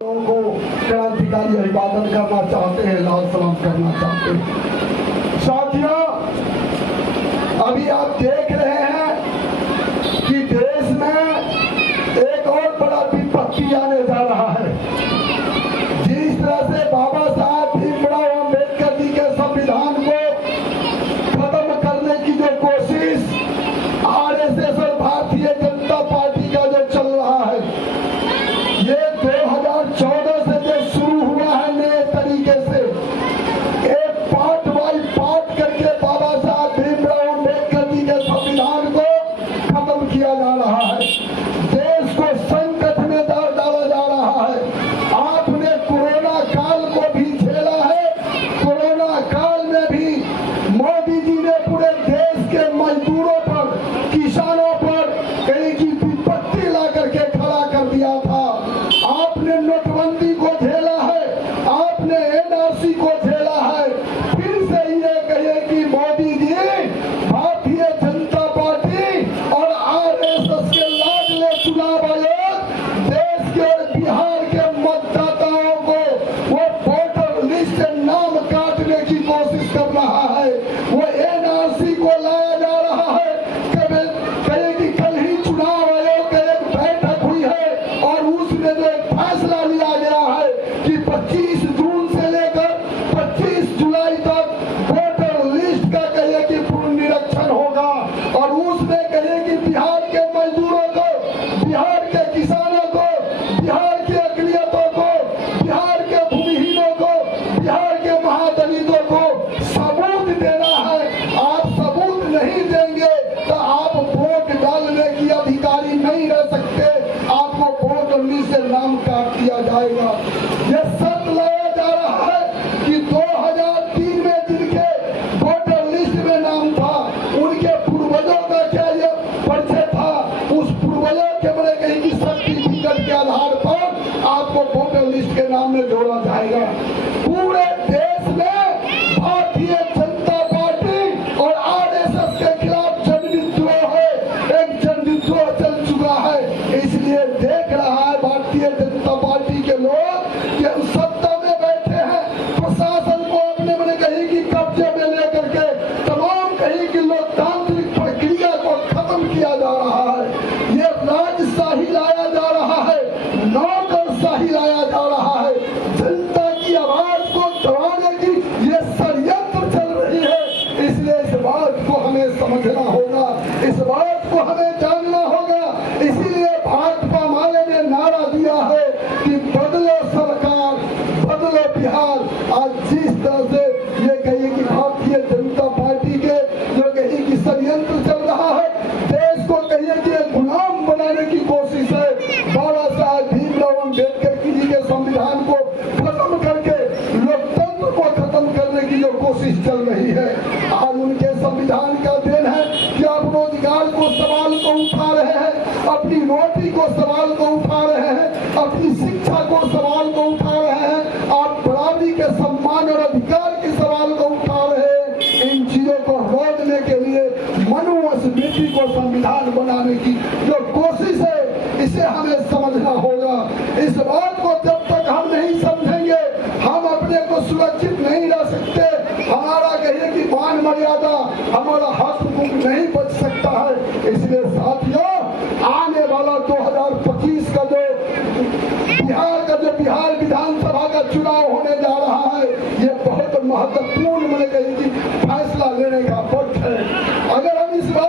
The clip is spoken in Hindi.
लोगों को क्रांतिकारी अभिवादन करना चाहते हैं, लाल सलाम करना चाहते हैं। साथियों, अभी आप देख रहे हैं कि देश में एक और बड़ा विपत्ति आने जा रहा है। जिस तरह से बाबा साहब भीमराव अम्बेडकर जी के संविधान को खत्म करने की जो कोशिश आरएसएस और भारतीय जनता पार्टी का जो चल रहा है, ये 2014 से जो शुरू हुआ है नए तरीके से एक पार्ट बाई पार्ट करके बाबा साहब भीमराव अम्बेडकर जी के संविधान को खत्म किया जा रहा है। देश को संकट में डाला जा रहा है। आपने कोरोना काल को भी झेला है। कोरोना काल में भी मोदी जी ने पूरे देश के मजदूरों पर, किसानों पर कहीं की विपत्ति ला करके खड़ा कर दिया था। आपने नोटबंदी को झेला है, आपने एनआरसी को झेला है। फिर से ये कहे कि मोदी जी भारतीय जनता पार्टी और आरएसएस के लाडले चुनाव आयोग देश के और बिहार के मतदाताओं को वो वोटर लिस्ट से नाम काटने की कोशिश कर रहा है। वो एनआरसी को लाया जा रहा है। कहे कि कल ही चुनाव आयोग का एक बैठक हुई है और उसमें जो एक फैसला लिया गया है कि 25 जून से लेकर 25 जुलाई तक वोटर लिस्ट का कहे कि पुनरीक्षण होगा और उसमें कहे कि बिहार के मजदूरों को, बिहार के किसानों को, बिहार के अकलियतों को, बिहार के भूमिहीनों को, बिहार के महादलितों को सबूत देना है। आप सबूत नहीं देंगे तो आप वोट डालने की अधिकारी नहीं रह सकते। आपको वोटर लिस्ट से नाम काट दिया जाएगा। ये शर्त लाया जा रहा है कि 2003 में जिनके वोटर लिस्ट में नाम था, उनके पूर्वजों का क्या ये परिचय था, उस पूर्वजों के बड़े कहीं की सर्टिफिकेट के आधार पर आपको वोटर लिस्ट के नाम में जोड़ा जाएगा। पूरे देश में भारतीय जनता पार्टी और आरएसएस के खिलाफ जनविद्रोह है, एक जनविद्रोह चल चुका है। इसलिए देख रहा है भारतीय जनता पार्टी के लोग कि सत्ता में बैठे हैं, प्रशासन को अपने मन कहीं की कब्जे में लेकर के तमाम कहीं की लोकतांत्रिक प्रक्रिया को खत्म किया जा रहा है। ये राजशाही लाया जा रहा है, नौकरशाही लाया जा रहा है। जनता की आवाज को दबाने की ये षड्यंत्र चल रही है। इसलिए इस बात को हमें समझना होगा, इस बात को हमें जानना होगा। इसीलिए भाजपा माले ने नारा दिया है कि बदलो सरकार, बदलो बिहार। आज जिस तरह से ये कहिए कि भारतीय जनता पार्टी के जो कहिए कि षड्यंत्र चल रहा है, देश को कहिए कि गुलाम बनाने की कोशिश है। बाबा साहब भीमराव अम्बेडकर जी के संविधान को खत्म करके लोकतंत्र को खत्म करने की जो कोशिश चल रही है, आज उनके संविधान का देन है कि आप रोजगार को सवाल को उठा रहे हैं, अपनी रोटी को सवाल को उठा रहे हैं, अपनी शिक्षा को सवाल को उठा रहे हैं, आप बराबरी के सम्मान और अधिकार के सवाल को उठा रहे हैं। इन चीजों को रोकने के लिए मनुस्मृति को संविधान बनाने की जो कोशिश है, इसे हमें समझना होगा। इस बात को जब तक हम नहीं समझेंगे, हम अपने को सुरक्षित नहीं रह सकते। हमारा कहिए कि मान मर्यादा, हमारा हक हुकूक नहीं बच सकता है। इसलिए साथियों, आने वाला 2025 का जो बिहार विधानसभा का चुनाव होने जा रहा है, ये बहुत महत्वपूर्ण मैंने कही कि फैसला लेने का वक्त है। अगर हम इस बात